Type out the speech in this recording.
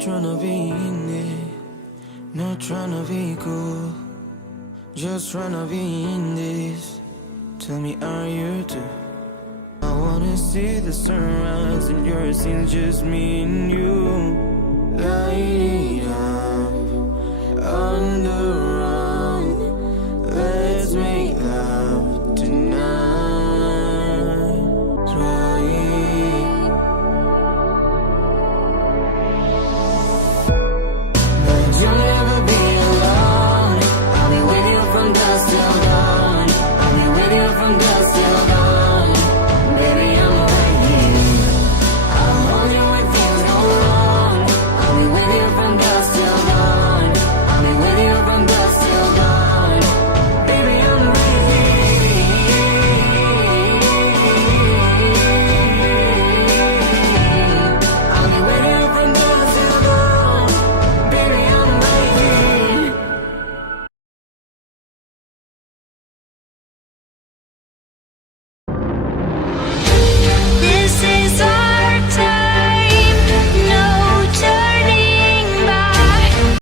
tryna be in it, not tryna be cool, just tryna be in this. Tell me, are you too? I wanna see the sunrise and yours scenes, just me and you. Light it up under